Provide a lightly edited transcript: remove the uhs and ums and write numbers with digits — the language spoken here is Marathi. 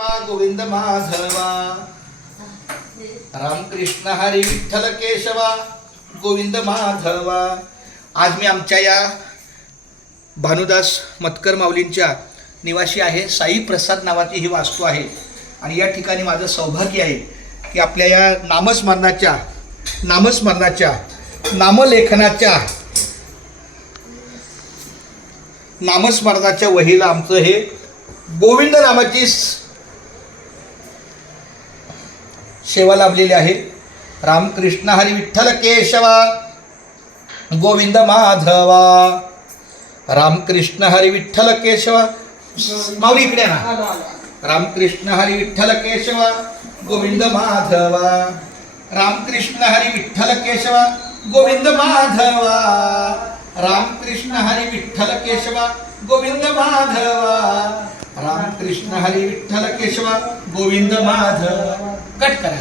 गोविंद माधवा रामकृष्ण हरी विठ्ठल केशवा गोविंद माधवा। आज मी आमच्या या भानुदास मतकर माऊलींच्या निवासी आहे। साई प्रसाद नावाची ही वास्तू आहे आणि या ठिकाणी माझं सौभाग्य आहे की आपल्या या नामस्मरणाच्या नामस्मरणाच्या वहीला आमचं हे गोविंद नामाची सेवा लाभलेली आहे। रामकृष्ण हरी विठ्ठल केशवा गोविंद माधवा रामकृष्ण हरी विठ्ठल केशवा। माऊली इकडे ना। रामकृष्ण हरी विठ्ठल केशवा गोविंद माधवा रामकृष्ण हरी विठ्ठल केशवा गोविंद माधवा रामकृष्ण हरी विठ्ठल केशवा गोविंद माधवा रामकृष्ण हरी विठ्ठल केशवा गोविंद माधवा। कट करा।